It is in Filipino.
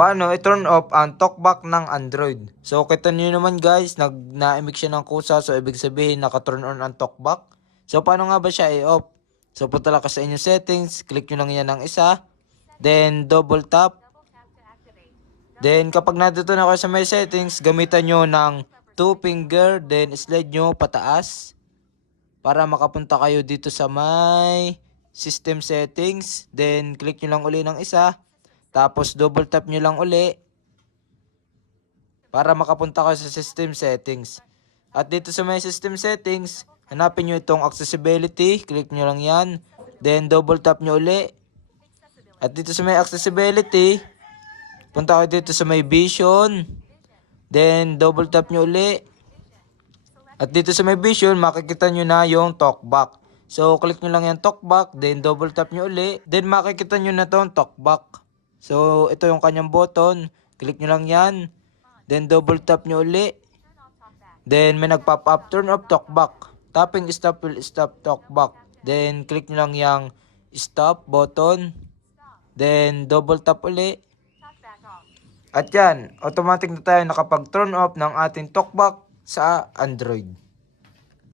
paano i-turn off ang talkback ng Android. So kita niyo naman guys, na-emit siya ng kusa, so ibig sabihin naka-turn on ang talkback. So paano nga ba siya i-off? So punta lang ka sa inyong settings, click nyo lang yan ng isa, then double tap. Then kapag nandito na kayo sa may settings, gamitan nyo ng 2 finger, then slide nyo pataas para makapunta kayo dito sa may system settings. Then click nyo lang uli ng isa. Tapos double tap nyo lang uli para makapunta kayo sa system settings. At dito sa may system settings, hanapin nyo itong accessibility. Click nyo lang yan. Then double tap nyo uli. At dito sa may accessibility, punta kayo dito sa may vision. Then double tap nyo uli. At dito sa may vision, makikita nyo na yung talkback. So click nyo lang yung talkback. Then double tap nyo uli. Then makikita nyo na itong talkback. So, ito yung kanyang button. Click nyo lang yan. Then, double tap nyo uli. Then, may nag-pop up, turn off talkback. Tapping stop will stop talkback. Then, click nyo lang yung stop button. Then, double tap uli. At yan, automatic na tayo nakapag-turn off ng ating talkback sa Android.